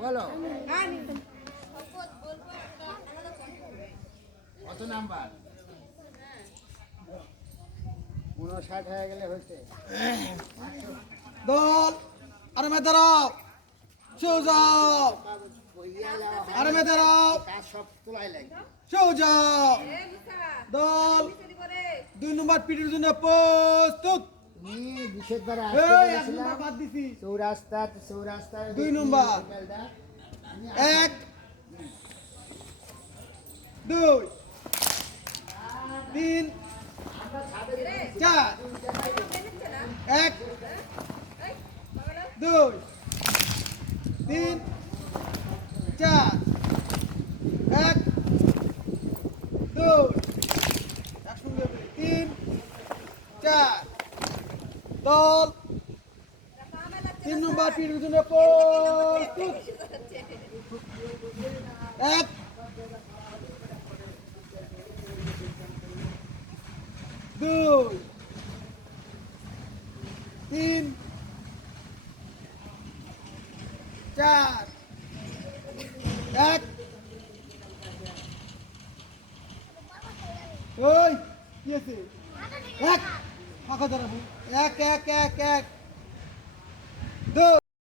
বলো কত নাম্বার 59 হয়ে গেলে হয়েছে দল আরে মে দাঁড়াও সোজাও আরে মে দাঁড়াও সব তোলাই লাগে সোজাও দল 2 নম্বর পিটির জন্য প্রস্তুত তুমি বিশেষ বার এই এক নম্বর বাদ দিছি চৌরাস্তা 2 নম্বর 1 2 3 4 1 2 3 4 1 2 একসঙ্গে 3 4 দল 3 নম্বর পিটির জন্য প্রস্তুত 1 2 3 4 1 ওই কি আছে 1 ফাঁকা দাঁড়াবো 1 1 1 1 2